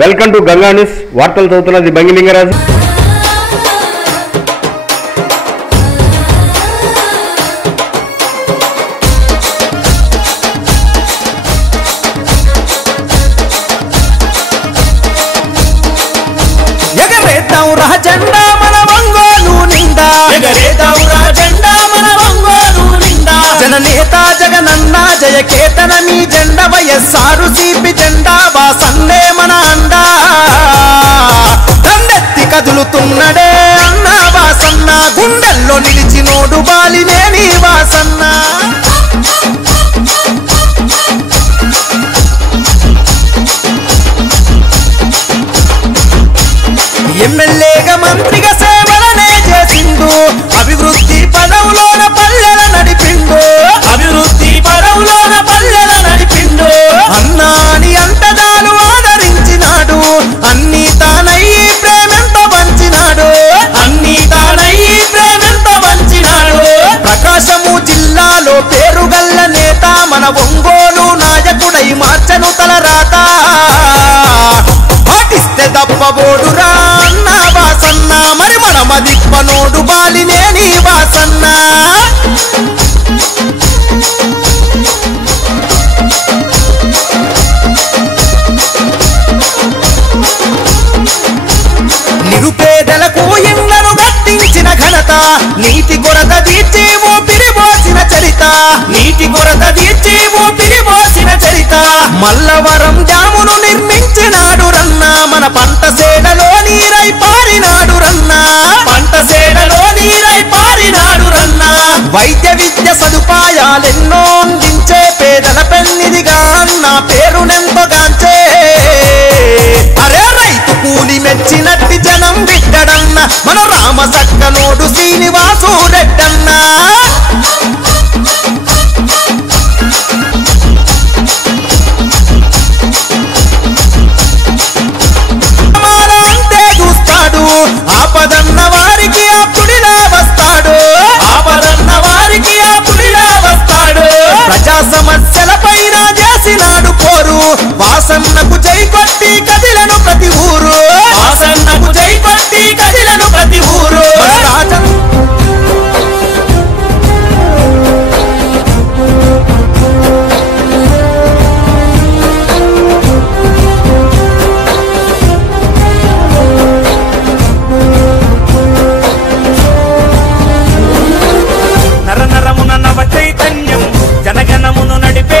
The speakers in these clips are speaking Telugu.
Welcome to Ganga news. వార్తలు చదువుతున్నది బంగిలింగరాజు. ఎగరేద్దాం రా జెండా మన ఒంగోలు నిండా, ఎగరేద్దాం రా జెండా మన ఒంగోలు నిండా. జననేత జగనన్న జయకేతన మీ జెండా, వైఎస్ఆర్ సిపి జెండా వాసన్నే మన అండా. దండెత్తి కదులుతున్నడే అన్న వాసన్న, గుండెల్లో నిలిచినోడు బాలినేని వాసన్న. ఎమ్మెల్యేగా మంత్రిగా సేవలనే చేసిండు, అభివృద్ధి పదవులోన పల్లెల నడిపిండు, అభివృద్ధి పదవులోన పల్లెల నడిపిండు. అన్నాని అంటదాలు ఆదరించినాడు, అన్ని తానయ్యి ప్రేమెంతో పంచినాడు, అన్ని తానయ్యి ప్రేమెంతో పంచినాడు. ప్రకాశము జిల్లాలో పేరుగల్ల నేత మన ఒంగోలు నాయకుడై మార్చను తలరాత. పాటిస్తే దప్పబోడురా అన్న వాసన్న, మరి మన మదిప్పనోడు బాలినేని వాసన్న. నిరుపేదలకు ఇళ్లను కట్టించిన ఘనత, నీటి కొరత తీర్చి ఊపిరి పోసిన చరిత, నీటి కొరత తీర్చి ఊపిరి పోసిన చరిత. మల్లవరం డ్యామును నిర్మించినాడు రన్న, మన పంట సేడలో నీరై పారినాడు రన్న, పంట సేడలో నీరై పారినాడు రన్న. వైద్య విద్య సదుపాయాలెన్నో అందించే పేదల పెన్నిదిగా అన్న పేరునెంతో గాంచే. అరే రైతు కూలి మెచ్చినట్టి జనం బిడ్డడన్న, మన రామ సక్కనోడు శ్రీనివాసు రెడ్డన్న. అంటే చూస్తాడు, ఆపదన్న వారికి ఆపుడిలా వస్తాడు, ఆపదన్న వారికి ఆపుడిలా వస్తాడు. ప్రజా సమస్యల పైన చేసినాడు పోరు, వాసన్నకు జై కొట్టి కదిలను ప్రతి ఊరు, వాసన్నకు జై కొట్టి కదిలను ప్రతి ఊరు. నరనరమున నవ చైతన్యం, జనగణమును నడిపే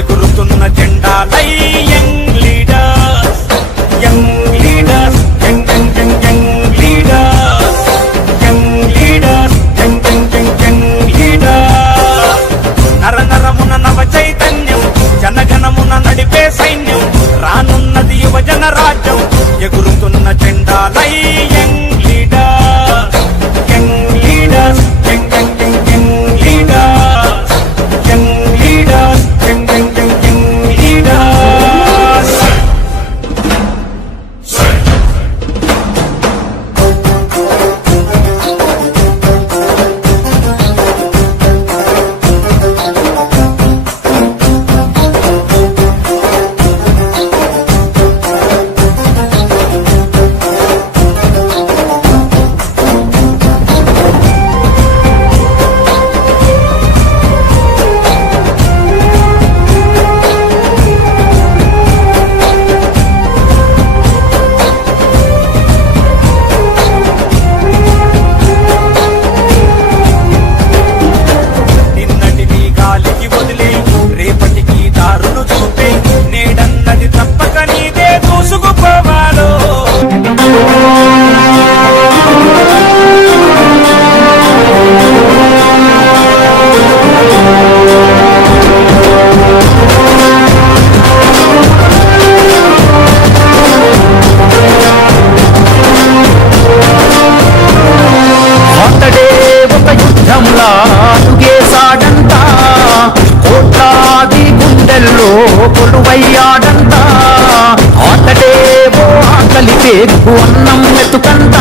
ఎగురుతున్న జెండాలై young leaders young leaders young young young young leaders young leaders young young young young leaders నరనరమున నవ చైతన్యం జనగణమున నడిపే సైన్యం రానున్నది యువజన రాజ్యం ఎగురుతున్న జెండాలై young leaders young leaders young young young young leaders young leaders young young young young leaders నిన్నటిని గాలికి వదిలే రేపటికి దారులు చూపే నేడన్నది తప్పక నీదే దూసుకుపోవాలో అతడే ఒక యుద్ధంలా అడుగేశాడంట కోట్లాది గుండెల్లో కొలువయ్యాడంట అతడే ఓ ఆకలి పేగు అన్నం వెతుకంట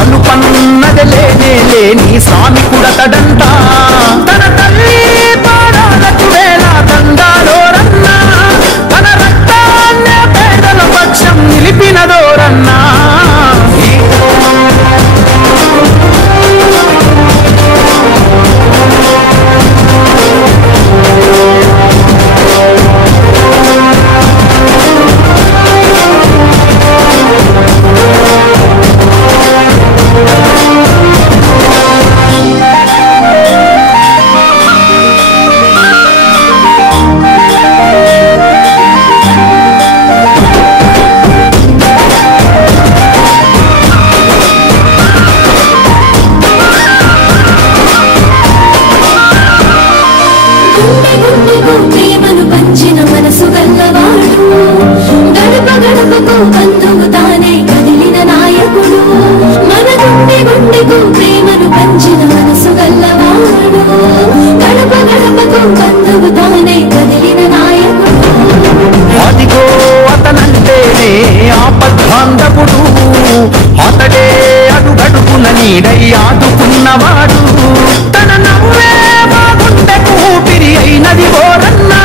అనుపన్నది లేనే లేని శ్రామికుడతడంట తన తల్లి పాడాలకు వేల దండాలోరన్నా తన రక్తాన్నే పేదల పక్షం నిలిపినదోరన్నా ప్రేమను పంచిన మనసు గల్లవాడు గడప గడపకు బంధువు తానే కదిలిన నాయకుడు మన గుండెకు ప్రేమను పంచిన మనసు గల్లవాడు గడప గడపకు బంధువు తానే కదిలిన నాయకుడు అదిగో అతనంటేనే ఆపద్బాంధవుడు అతడే అడుగడుగున నీడై ఆదుకున్నవాడు తన నవ్వే మా గుండెకు ఊపిరి అయినది ఓరన్నా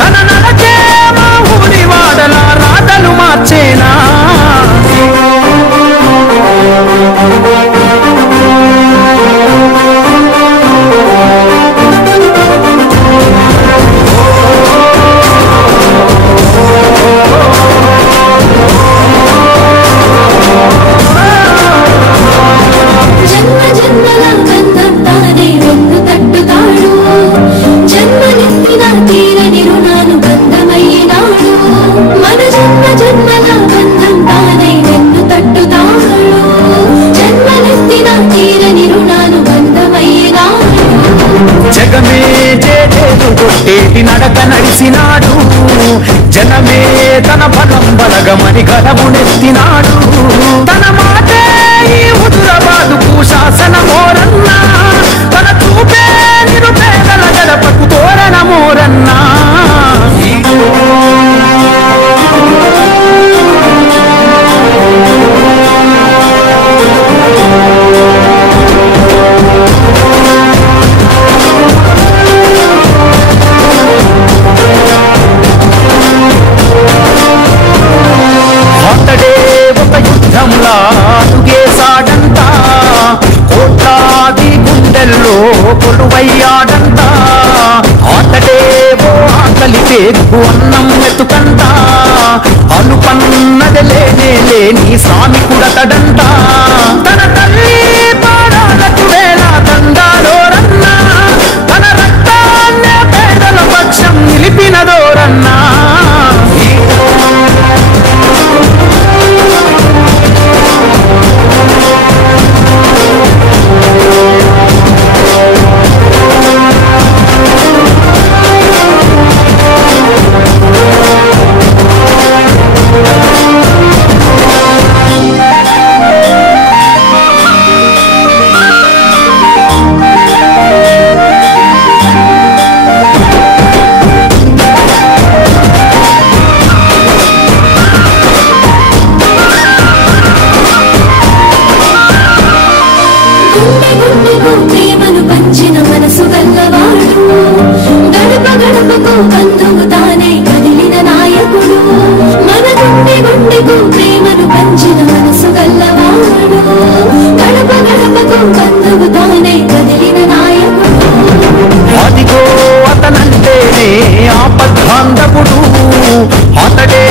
తన నడకే మా ఊరి వాడల రాతలు మార్చేనా జన్మ జన్మల బంధం తానే వెన్ను తట్టుతాడు జన్మనెత్తిన తీరని రుణాలు బంధమయ్యినాడు మన జన్మ జన్మల బంధం తానే వెన్ను తట్టుతాడు జన్మనెత్తిన తీరని రుణాలు బంధమయ్యినాడు జగమే చేతేదు కొట్టేటి నడక నడిసినాడు జనమే తన బలం బలగమని గలమునెత్తినాడు తన మాటే ఈ హుజురాబాదుకు శాసనమోరన్నా తన చూపే నిరుపేదల గడపకు తోరణమోరన్నా అతడే ఒక యుద్ధంలా అడుగేశాడంట కోట్లాది గుండెల్లో కొలువయ్యాడంట అతడే ఓ ఆకలి పేగు అన్నం వెతుకంట అనుపన్నది లేనే లేని శ్రామికుడతడంట తన తల్లి పాడాలకు వేల దండాలోరన్నా తన రక్తాన్నే పేదల పక్షం నిలిపి బాంధవుడు అతడే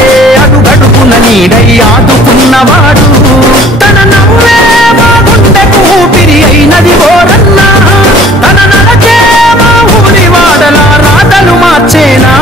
అడుగడుగున నీడై ఆదుకున్నవాడు తన నవ్వే మా గుండెకు ఊపిరి అయినది ఓరన్నా తన నడకే మా ఊరి వాడల రాతలు మార్చేనా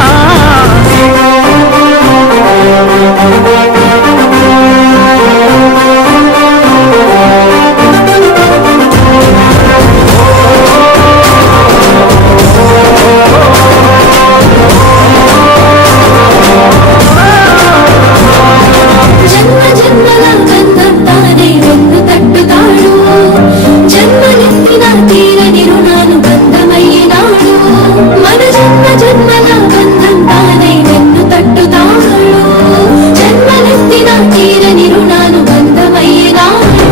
జన్మ జన్మల గంధం తానే వెన్ను తట్టుతాడు జన్మనెత్తిన తీరని రుణాలు బంధమయ్యినాడు మన జన్మ జన్మల గంధం తానే వెన్ను తట్టుతాడు జన్మనెత్తిన తీరని రుణాలు బంధమయ్యినాడు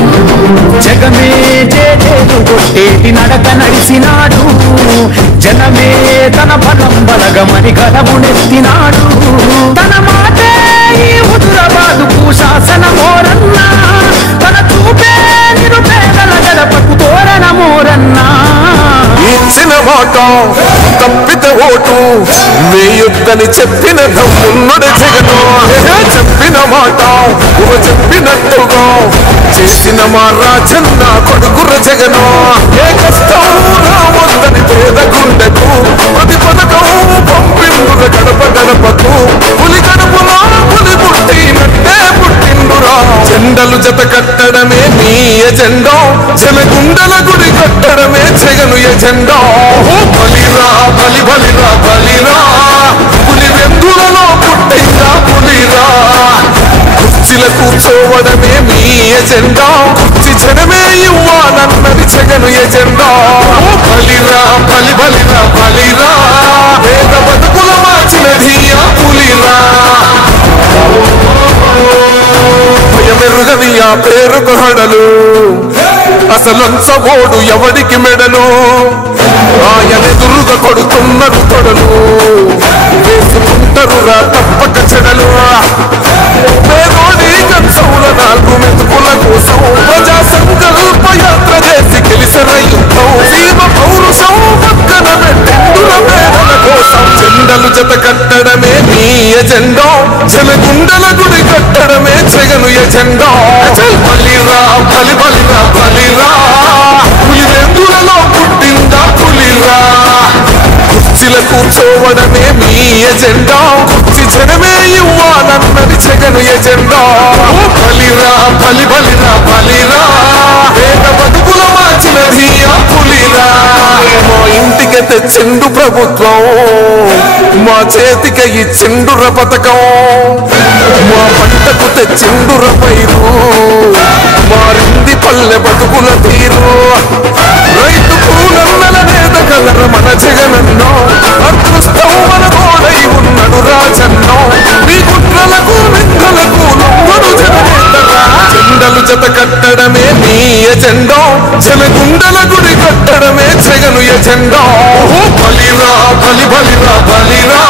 జగమే జేజేలు కొట్టేటి నడక నడిసినాడు జనమే తన బలం బలగమని గడమునెత్తినాడు తన మాటే ఈ హుజురాబాదుకు శాసనమోరన్నా తన చూపే నిరుపేదల గడపకు తోరణమోరన్నా ఇచ్చిన మాట తప్పితే ఓటు వేయొద్దని చెప్పిన దమ్మున్నడు జగను చెప్పిన మాట చెప్పినట్టుగా చేసిన మా రాజన్న కొడుకుర జగను ఏ కష్టం రావద్దని పేద గుండెకు ప్రతి పథకం పంపిండుర గడప గడపకు పులి గడపలో పులి పుట్టినట్టే పుట్టిండురా జెండలు జత కట్టడమే మీ ఎజెండా జనగుండల గుడి కట్టడమే జగను ఎజెండా బలిరా బలి బలిరా బలిరా పులి వెందులలో పుట్టిందా పులిరా కుర్చీల కూర్చోవడమే మీ ఎజెండా కుర్చీ జనమే ఇవ్వాలన్నది జగను ఎజెండా బలిరా బలి బలిరా బలిరా పేద బతుకుల మార్చినది ఆ పులిరా భయమెరుగని ఆ పేరుకు హడలు అసలంచబోడు ఎవడికి మెడలు ఆయనెదురుగా కొడుతున్నారు తొడలు వేసుకుంటారు రా తప్పక చెడలు పేదోడి కంచంల 4 మెతుకుల కోసం ప్రజా సంకల్ప యాత్ర చేసి గెలిసిన యుద్ధం సీమ పౌరుషం పక్కన పెట్టిండుల పేదల కోసం జెండలు జత కట్టడమే మీ ఎజెండా జనగుండల గుడి కట్టడమే జగను ఎజెండా బలిరా బలి బలిరా బలిరా పులి వెందులలో పుట్టిందా పులిరా కుర్చీల కూర్చోవడమే మీ ఎజెండా కుర్చీ జనమే ఇవ్వాలన్నది జగను ఎజెండా బలిరా బలి బలిరా బలిరా పేద బతుకుల మార్చినది ఆ పులిరా మా ఇంటికి తెచ్చిండు ప్రభుత్వం మా చేతికి ఇచ్చిండుర పథకం మా పంటకు తెచ్చిండుర పైరు మారింది పల్లె బతుకుల తీరు రైతు పూలన్నల నేత కలర మన జగనన్నో అదృష్టం మన తోడై ఉన్నడు రాజన్నో మీ కుట్రలకు నిందలకు నమ్మడు జననేతరా జెండలు జత కట్టడమే మీ ఎజెండా జనగుండల గుడి కట్టడమే జగను ఎజెండా బలిరా బలి బలిరా బలిరా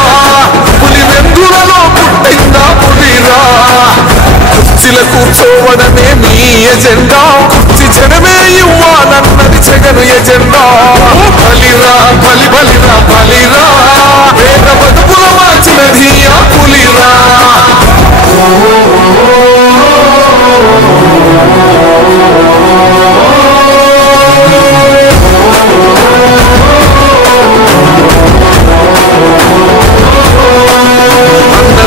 పులి వెందులలో పుట్టిందా పులిరా కుర్చీల కూర్చోవడమే మీ ఎజెండా కుర్చీ జనమే ఇవ్వాలన్నది జగను ఎజెండా బలిరా బలి బలిరా బలిరా పేద బతుకుల మార్చినది ఆ పులిరా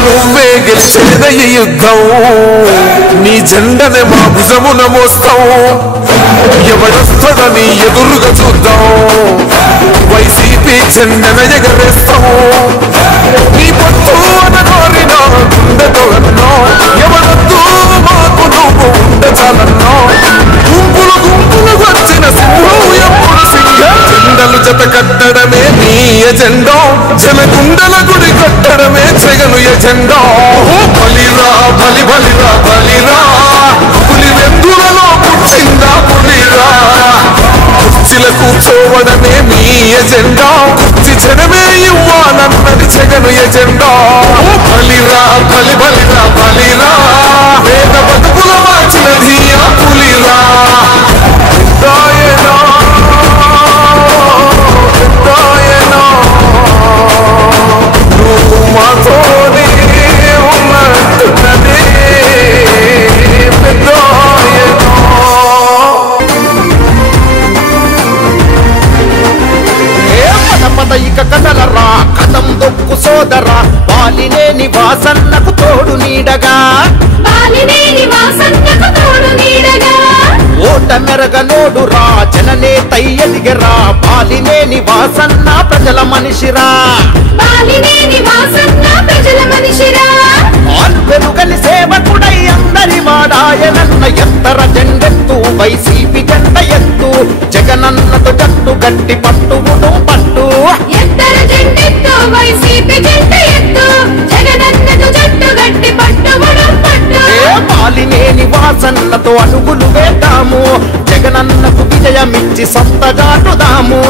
నువ్వే గెలిచేద ఈ యుద్ధం నీ జెండనే మా భుజమున మోస్తాం ఎవడొస్తదని ఎదురుగా చూద్దాం వైసీపీ జెండన ఎగరేస్తాం నీ పొత్తు అనగోరిన గుండెతో అన్నో ఎవడొద్దు మాకు నువ్వు ఉండే చాలన్నో గుంపులు గుంపులు వచ్చిన సింహం ఎప్పుడు సింహం జెండలు జత కట్టడమే మీ ఎజెండా జనగుండల గుడి కట్టడమే జగను ఎజెండా బలిరా బలి బలిరా బలిరా పులి వెందులలో పుట్టిందా పులిరా కుర్చీల కూర్చోవడమే మీ ఎజెండా కుర్చీ జనమే ఇవ్వాలన్నది జగను ఎజెండా బలిరా బలి బలిరా బలిరా పేద బతుకుల మార్చినది ఆ పులిరా నువ్వు మా సోదరా బాలినేని వాసన్నకు తోడు నీడగా ఓట మెరగనోడురా జననేత ఎదిగరా బాలినేని వాసన్న ప్రజల మనిషిరా వెలుగని సేవకుడై అందరి వాడాయనన్న ఎత్తర జెండెత్తు వైసీపీ జెండ ఎత్తు జగనన్నతో జట్టు గట్టి పట్టువుడు పట్టు ఎత్తర జెండెత్తు వైసీపీ జెండ ఎత్తు జగనన్నతో జట్టు గట్టి పట్టువుడు పట్టు బాలినేని వాసన్నతో అడుగులు వేద్దాము జగనన్నకు విజయమిచ్చి సొంత జాటుదాము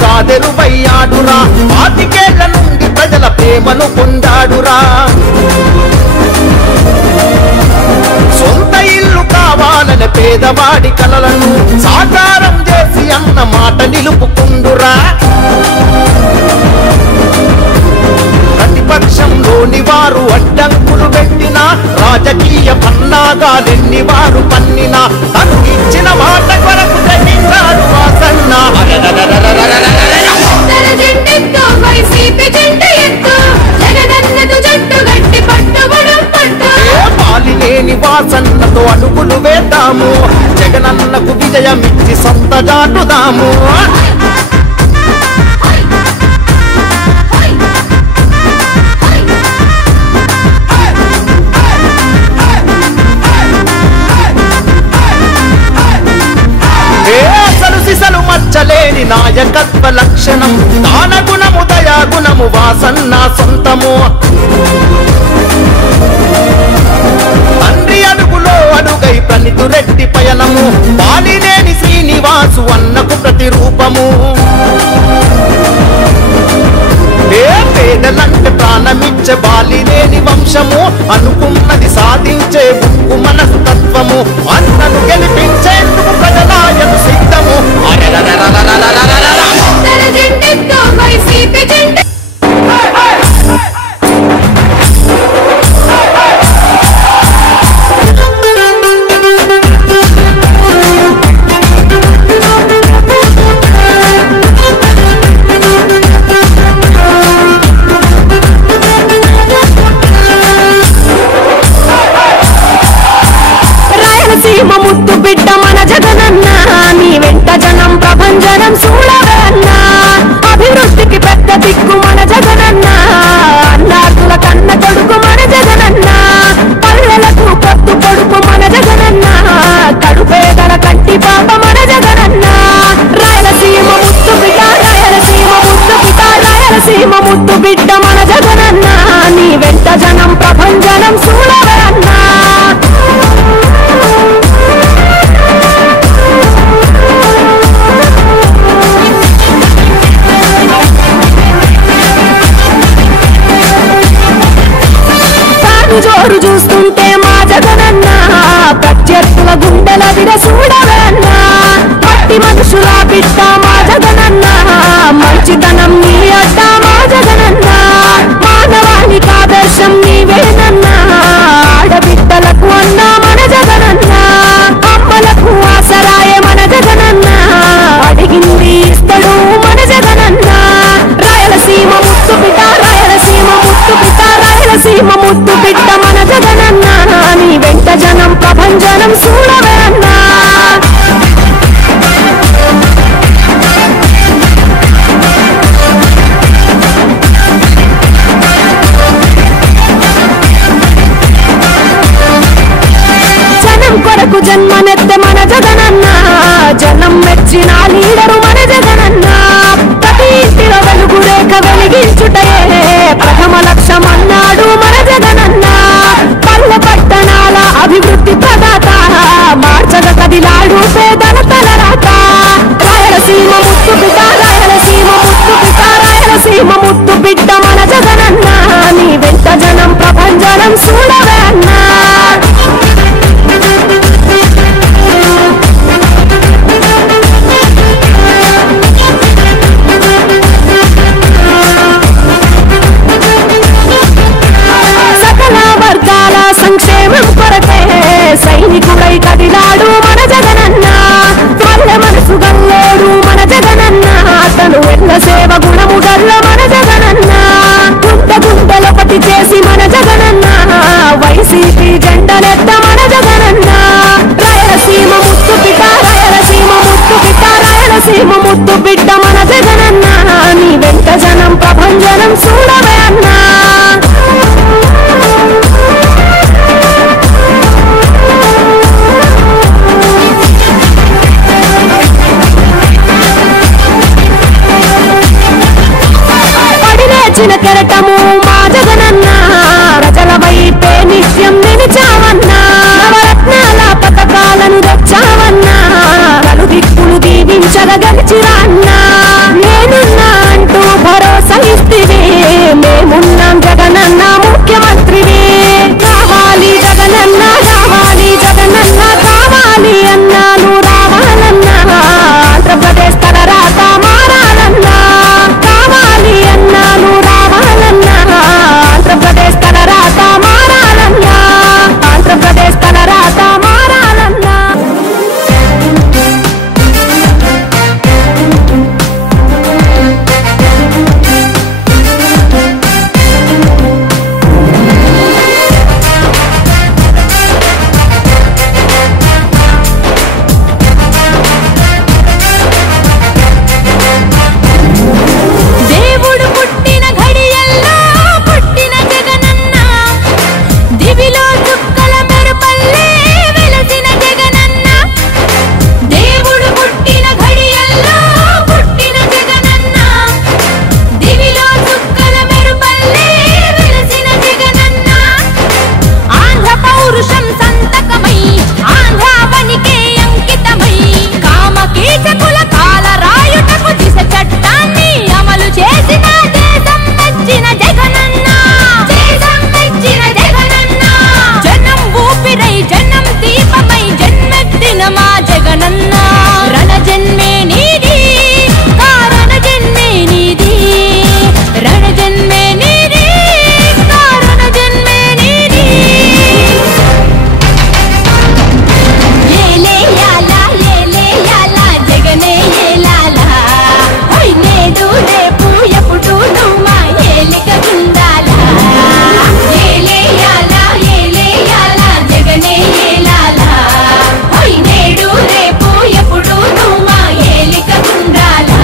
కాదెరువయ్యాడురా 25 ఏళ్ల నుండి ప్రజల ప్రేమను పొందాడురా సొంత ఇల్లు కావాలని పేదవాడి కలలను సాకారం చేసి అన్న మాట నిలుపుకుండురా ప్రతిపక్షంలోని వారు అడ్డంకులు పెట్టిన రాజకీయ పన్నాగాలెన్ని వారు పన్నినా తను ఇచ్చిన మాట కొరకు తెగించాడు వాసన్న బాలినేని వాసన్నతో అడుగులు వేద్దాము జగనన్నకు విజయమిచ్చి సొంత జాటుదాము సిసలు మచ్చలేని నాయకత్వ లక్షణం దాన గుణము దయా గుణము వాసన్న సొంతము తండ్రి అడుగులో అడుగై ప్రణితురెడ్డి పయనము బాలినేని శ్రీనివాసు అన్నకు ప్రతిరూపము పేదలంటే ప్రాణమిచ్చే బాలినేని వంశము అనుకున్నది సాధించే ఉక్కు మనస్తత్వము అన్నను గెలిపించేందుకు ప్రజలాయను సిద్ధము ముద్దు బిడ్డ మన జగనన్న నీ వెంట జనం ప్రభంజనం చూడవన్నా అభివృద్ధికి పెద్ద దిక్కు మన జగనన్న అన్నార్థుల కన్న కొడుకు మన జగనన్న పల్లెలకు పొత్తు కొడుకు మన జగనన్న కడుపేదల కంటి పాప మన జగనన్న రాయలసీమ ముద్దు బిడ్డ రాయలసీమ ముద్దు బిడ్డ రాయలసీమ ముద్దు బిడ్డ మన జగనన్న నీ వెంట జనం ప్రభంజనం చూడవన్నా జోరు చూస్తుంటే మా జగనన్న ప్రత్యర్థుల గుండెల విడ చూడవన్నా పట్టి మనుషుల బిడ్డ మా జగనన్న మంచితనం నీ అడ్డ మా జగనన్న మానవానికి ఆదర్శం నీవేనన్నా ఆడబిడ్డలకు అన్న మన జగనన్న అమ్మలకు ఆసరాయ మన జగనన్న అడిగింది ఇస్తడు మన జగనన్న రాయలసీమ ముద్దు బిడ్డ రాయలసీమ ముద్దు బిడ్డ రాయలసీమ ముద్దు బిడ్డ మన జగనన్న నీ వెంట జనం ప్రభంజనం చూడవన్నా జనం కొరకు జన్మనెత్తే మన జగనన్న జనం మెచ్చిన లీడరు మన జగనన్న ప్రతి ఇంటిలో వెలుగు రేఖ వెలిగించుటయే ప్రథమ లక్ష్యం అన్నాడు మన జగనన్న పల్లె పట్టణాల అభివృద్ధి ప్రదాత మార్చగ కదిలాడు పేదల తలరాత రాయలసీమ ముద్దు బిడ్డ రాయలసీమ ముద్దు బిడ్డ రాయలసీమ ముద్దు బిడ్డ మన జగనన్న నీ వెంట జనం ప్రభంజనం చూడవన్నా తెచ్చిన కెరటము మా జగనన్న ప్రజల వైపే నిత్యం నిలిచావన్నా నవరత్నాల పథకాలను తెచ్చావన్నా నలుదిక్కులు దీవించగ గెలిచిరా అన్నా నేనున్నా అంటూ భరోసా ఇస్తివి మేమున్నాం జగనన్న ముఖ్యమంత్రివి కావాలి జగనన్న కావాలి జగనన్న కావాలి అన్నా నువ్వు రావాలన్నా ఆంధ్రప్రదేశ్ తన రాత మారాలన్నా కావాలి అన్నా నువ్వు రావాలన్నా ఆంధ్రప్రదేశ్ తన రాత మారాలన్నా ఆంధ్రప్రదేశ్ తన రాత మారాలన్నా దేవుడు పుట్టిన ఘడియల్లో పుట్టిన జగనన్న దివిలో చుక్కల మెరుపల్లే వెలసిన జగనన్న దేవుడు పుట్టిన ఘడియల్లో పుట్టిన జగనన్న దివిలో చుక్కల మెరుపల్లే వెలసిన జగనన్న ఆంధ్ర పౌరుషం సంతకమై ఆంధ్రావనికే అంకితమై కామకీచకుల కాల రాయుటకు దిశ చట్టాన్ని అమలు చేసిన దేశం మెచ్చిన జగనన్న దేశం మెచ్చిన జగనన్న జనం ఊపిరై జనం దీపమై జన్మెత్తిన మా జగనన్న రణ జన్మే నీది కారణ జన్మే నీది రణ జన్మే నీది కారణ జన్మే నీది ఏలే యాలా జగనే ఏలాలా ఓయ్ నేడు రేపు ఎప్పుడు నువ్వు మా ఏలిక గుండాలా ఏలే యాలా జగనే ఏలాలా ఓయ్ నేడు రేపు ఎప్పుడు నువ్వు మా ఏలిక గుండాలా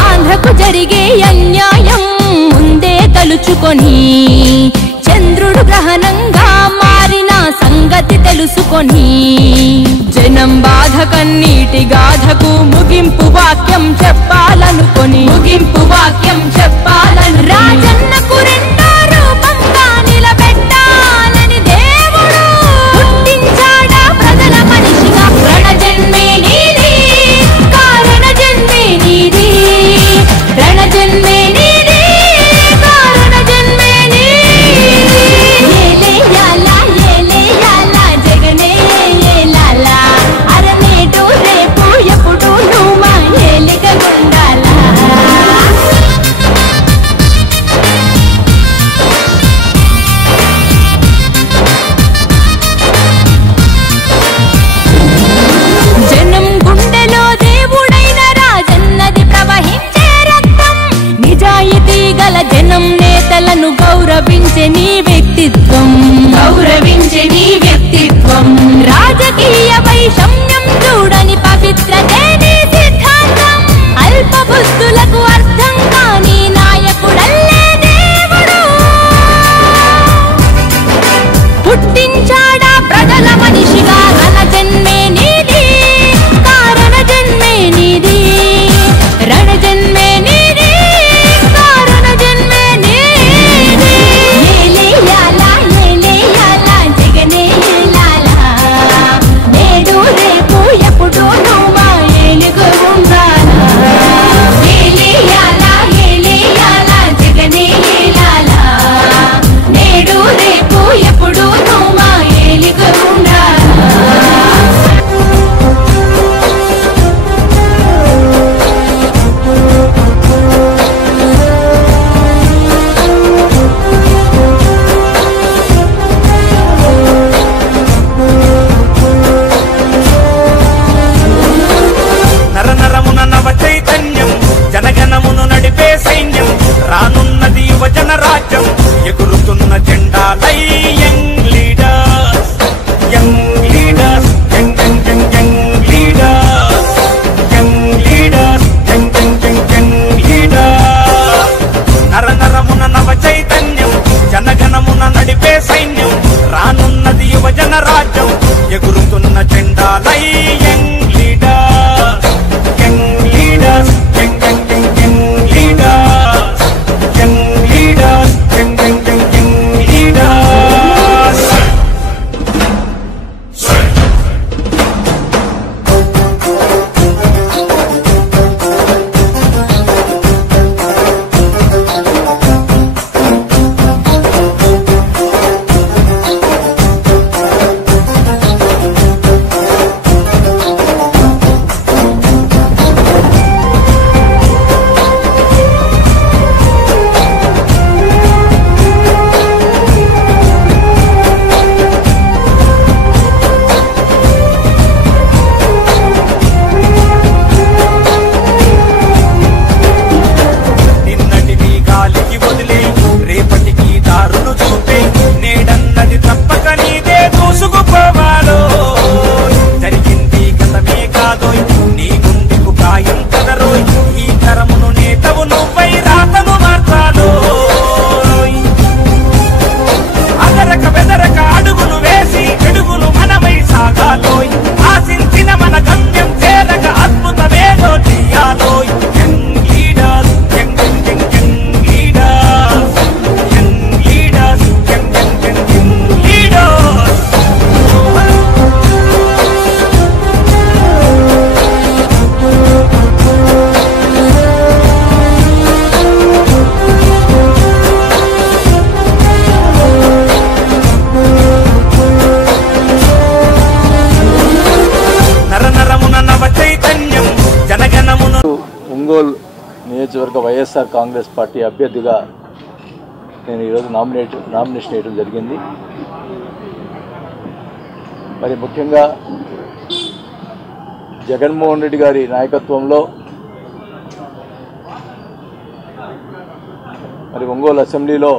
ఆంధ్రకు జరిగే అన్యాయం ముందే తలుచుకొని చంద్రుడు గ్రహణంగా మారిన సంగతి తెలుసుకొని జనం బాధ కన్నీటి గాథకు ముగింపు వాక్యం చెప్పాలనుకొని రాజన్నకు రెండో రూపంగా నిలబెట్టాలని దేవుడు పుట్టించాడా ప్రజల మనిషిగా రణ జన్మే నీది కారణ జన్మే నీది రణ జన్మే నీది కారణ జన్మే నీది ఏలే యాలా జగనే ఏలాలా అరనేటు రేపు ఎప్పుడు నువ్వు మా ఏలిక గుండాలా జనం గుండెలో దేవుడైన రాజన్నది ప్రవహించే రక్తం నిజాయితీ గల జనం నేతలను గౌరవించే నీ వ్యక్తిత్వం రాజకీయ వైషమ్యం చూడని పవిత్రతే నీ సిద్ధాంతం అల్ప బుద్ధులకు అర్థం కాని నాయకుడల్లే దేవుడు పుట్టించాడా ప్రజల మనిషిగా రణ జన్మే నీది కారణ జన్మే నీది రణ జన్మే నీది కారణ జన్మే నీది ఏలే యాలా జగనే ఏలాలా నేడు రేపు ఎప్పుడు నువ్వు మా ఏలుగ ఉండాలా ఏలే యాలా జగనే ఏలాలా నేడు రేపు ఎప్పుడు నువ్వు మా ఏలుగ ఉండాలా నర నరమున నవ చైతన్యం జనగణమును నడిపే సైన్యం రానున్నది యువజన రాజ్యం ఎగురుతున్న జెండాలై young leaders young leaders young leaders చైతన్యం, జనగణమున నడిపే సైన్యం, రానున్నది యువజన రాజ్యం, ఎగురుతున్న జెండాలై young leaders, young leaders, young young young young leaders, young leaders, young young young young leaders. Ongole నియోజకవర్గ వైఎస్ఆర్ కాంగ్రెస్ పార్టీ అభ్యర్థిగా నేను ఈరోజు నామినేషన్ వేయడం జరిగింది. మరి ముఖ్యంగా జగన్మోహన్ రెడ్డి గారి నాయకత్వంలో మరి ఒంగోలు అసెంబ్లీలో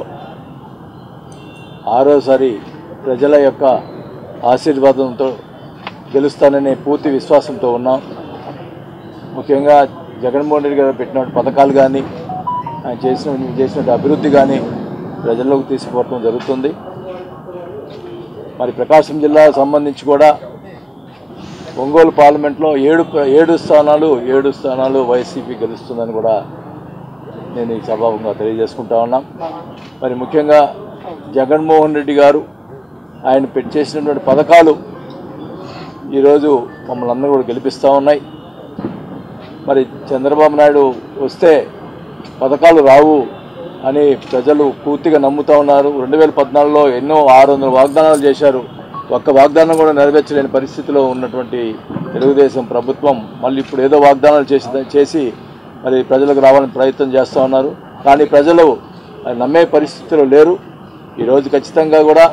6వసారి ప్రజల యొక్క ఆశీర్వాదంతో గెలుస్తాననే పూర్తి విశ్వాసంతో ఉన్నాం. ముఖ్యంగా జగన్మోహన్ రెడ్డి గారు పెట్టిన పథకాలు కానీ ఆయన చేసిన అభివృద్ధి కానీ ప్రజల్లోకి తీసుకుపోవడం జరుగుతుంది. మరి ప్రకాశం జిల్లాకు సంబంధించి కూడా ఒంగోలు పార్లమెంట్లో 7 స్థానాలు వైసీపీ గెలుస్తుందని కూడా నేను ఈ సభాముఖంగా తెలియజేసుకుంటా ఉన్నాం. మరి ముఖ్యంగా జగన్మోహన్ రెడ్డి గారు ఆయన చేసినటువంటి పథకాలు ఈరోజు మమ్మల్ని అందరూ కూడా గెలిపిస్తూ ఉన్నాయి. మరి చంద్రబాబు నాయుడు వస్తే పథకాలు రావు అని ప్రజలు పూర్తిగా నమ్ముతూ ఉన్నారు. 2014లో ఎన్నో 600 వాగ్దానాలు చేశారు. ఒక్క వాగ్దానం కూడా నెరవేర్చలేని పరిస్థితిలో ఉన్నటువంటి తెలుగుదేశం ప్రభుత్వం మళ్ళీ ఇప్పుడు ఏదో వాగ్దానాలు చేసి మరి ప్రజలకు రావాలని ప్రయత్నం చేస్తూ ఉన్నారు. కానీ ప్రజలు నమ్మే పరిస్థితిలో లేరు. ఈరోజు ఖచ్చితంగా కూడా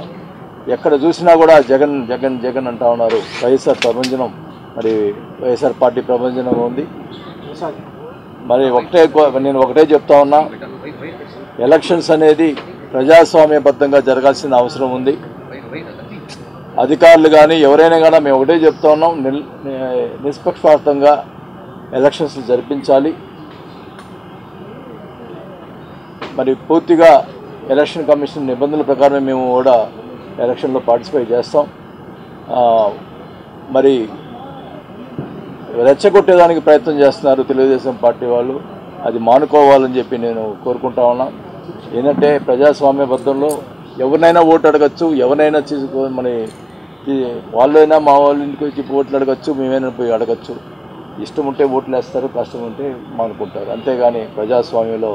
ఎక్కడ చూసినా కూడా జగన్ జగన్ జగన్ అంటూ ఉన్నారు. వైఎస్ఆర్ ప్రభంజనం, మరి వైఎస్ఆర్ పార్టీ ప్రభంజనం ఉంది. మరి నేను ఒకటే చెప్తా ఉన్నా, ఎలక్షన్స్ అనేది ప్రజాస్వామ్యబద్ధంగా జరగాల్సిన అవసరం ఉంది. అధికారులు కానీ ఎవరైనా కానీ మేము ఒకటే చెప్తా ఉన్నాం, నిష్పక్షపాతంగా ఎలక్షన్స్ జరిపించాలి. మరి పూర్తిగా ఎలక్షన్ కమిషన్ నిబంధనల ప్రకారమే మేము కూడా ఎలక్షన్లో పార్టిసిపేట్ చేస్తాం. మరి రెచ్చగొట్టేదానికి ప్రయత్నం చేస్తున్నారు తెలుగుదేశం పార్టీ వాళ్ళు. అది మానుకోవాలని చెప్పి నేను కోరుకుంటా ఉన్నా. ఏంటంటే ప్రజాస్వామ్యబద్ధంలో ఎవరినైనా ఓటు అడగచ్చు, ఎవరైనా మన వాళ్ళైనా మా వాళ్ళ ఇంటికి వచ్చి ఓట్లు అడగచ్చు, మేమైనా పోయి అడగచ్చు. ఇష్టం ఉంటే ఓట్లు వేస్తారు, కష్టం ఉంటే మానుకుంటారు. అంతేగాని ప్రజాస్వామ్యంలో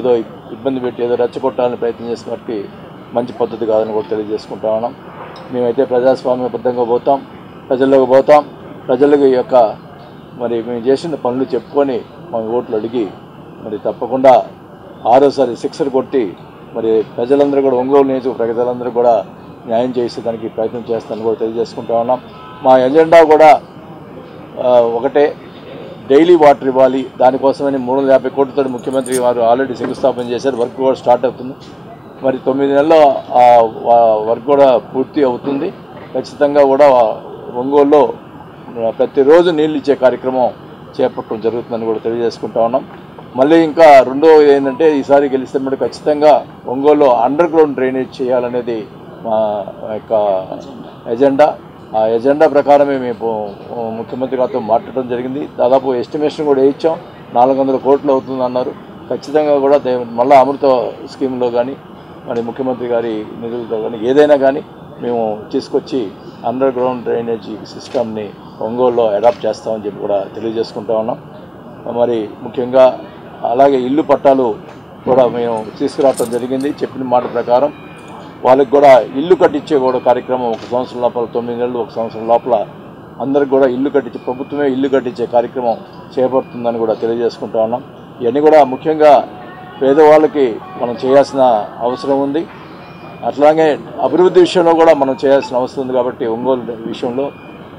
ఏదో ఇబ్బంది పెట్టి ఏదో రెచ్చగొట్టాలని ప్రయత్నం చేసినప్పటికీ మంచి పద్ధతి కాదని కూడా తెలియజేసుకుంటా ఉన్నాం. మేమైతే ప్రజాస్వామ్యబద్ధంగా పోతాం, ప్రజల్లోకి పోతాం. ప్రజలకు యొక్క మరి మేము చేసిన పనులు చెప్పుకొని మా ఓట్లు అడిగి మరి తప్పకుండా 6వసారి సిక్సర్ కొట్టి మరి ప్రజలందరూ కూడా ఒంగోలు నియోజకవర్గ ప్రజలందరూ కూడా న్యాయం చేసేదానికి ప్రయత్నం చేస్తానని కూడా తెలియజేసుకుంటా ఉన్నాం. మా ఎజెండా కూడా ఒకటే, డైలీ వాటర్ ఇవ్వాలి. దానికోసమని 350 కోట్లతో ముఖ్యమంత్రి వారు ఆల్రెడీ శంకుస్థాపన చేశారు. వర్క్ కూడా స్టార్ట్ అవుతుంది. మరి 9 నెలల్లో ఆ వర్క్ కూడా పూర్తి అవుతుంది. ఖచ్చితంగా కూడా ఒంగోలులో ప్రతిరోజు నీళ్ళు ఇచ్చే కార్యక్రమం చేపట్టడం జరుగుతుందని కూడా తెలియజేసుకుంటా ఉన్నాం. మళ్ళీ ఇంకా రెండో ఏంటంటే ఈసారి గెలిస్తే మరి ఖచ్చితంగా ఒంగోలులో అండర్ గ్రౌండ్ డ్రైనేజ్ చేయాలనేది మా యొక్క ఎజెండా. ఆ ఎజెండా ప్రకారమే మేము ముఖ్యమంత్రి గారితో మాట్లాడడం జరిగింది. దాదాపు ఎస్టిమేషన్ కూడా వేయించాం, 400 కోట్లు అవుతుంది అన్నారు. ఖచ్చితంగా కూడా మళ్ళీ అమృత స్కీమ్లో కానీ మరి ముఖ్యమంత్రి గారి నిధులతో కానీ ఏదైనా కానీ మేము తీసుకొచ్చి అండర్ గ్రౌండ్ డ్రైనేజీ సిస్టమ్ని ఒంగోలులో అడాప్ట్ చేస్తామని చెప్పి కూడా తెలియజేసుకుంటా ఉన్నాం. మరి ముఖ్యంగా అలాగే ఇల్లు పట్టాలు కూడా మేము తీసుకురావడం జరిగింది. చెప్పిన మాట ప్రకారం వాళ్ళకి కూడా ఇల్లు కట్టించే కూడా కార్యక్రమం 1 సంవత్సరం లోపల 9 నెలలు 1 సంవత్సరం లోపల అందరికి కూడా ఇల్లు కట్టించే ప్రభుత్వమే ఇల్లు కట్టించే కార్యక్రమం చేపడుతుందని కూడా తెలియజేసుకుంటా ఉన్నాం. ఇవన్నీ కూడా ముఖ్యంగా పేదవాళ్ళకి మనం చేయాల్సిన అవసరం ఉంది. అట్లాగే అభివృద్ధి విషయంలో కూడా మనం చేయాల్సిన అవసరం ఉంది. కాబట్టి ఒంగోలు విషయంలో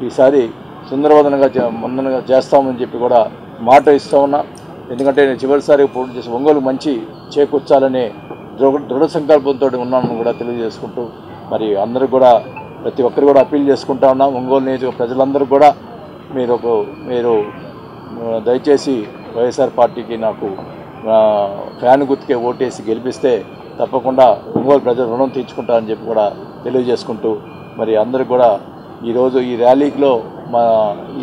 ఈసారి సుందరవదనంగా చేస్తామని చెప్పి కూడా మాట ఇస్తూ ఉన్నా. ఎందుకంటే నేను చివరిసారి పోటీ చేసి ఒంగోలు మంచి చేకూర్చాలనే దృఢ సంకల్పంతో ఉన్నామని కూడా తెలియజేసుకుంటూ మరి అందరూ కూడా ప్రతి ఒక్కరు కూడా అప్పీల్ చేసుకుంటా ఉన్నాం. ఒంగోలు నియోజకవర్గ ప్రజలందరూ కూడా మీరు దయచేసి వైఎస్ఆర్ పార్టీకి నాకు ఫ్యాన్ గుర్తుకే ఓటేసి గెలిపిస్తే తప్పకుండా ఒంగోలు ప్రజలు రుణం తీర్చుకుంటారని చెప్పి కూడా తెలియజేసుకుంటూ మరి అందరూ కూడా ఈరోజు ఈ ర్యాలీలో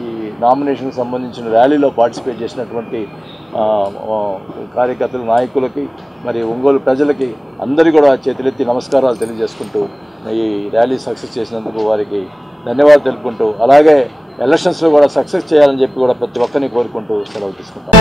ఈ నామినేషన్కి సంబంధించిన ర్యాలీలో పార్టిసిపేట్ చేసినటువంటి కార్యకర్తలు నాయకులకి మరి ఒంగోలు ప్రజలకి అందరికీ కూడా చేతులెత్తి నమస్కారాలు తెలియజేసుకుంటూ ఈ ర్యాలీ సక్సెస్ చేసినందుకు వారికి ధన్యవాదాలు తెలుపుకుంటూ అలాగే ఎలక్షన్స్లో కూడా సక్సెస్ చేయాలని చెప్పి కూడా ప్రతి ఒక్కరిని కోరుకుంటూ సెలవు తీసుకుంటాం.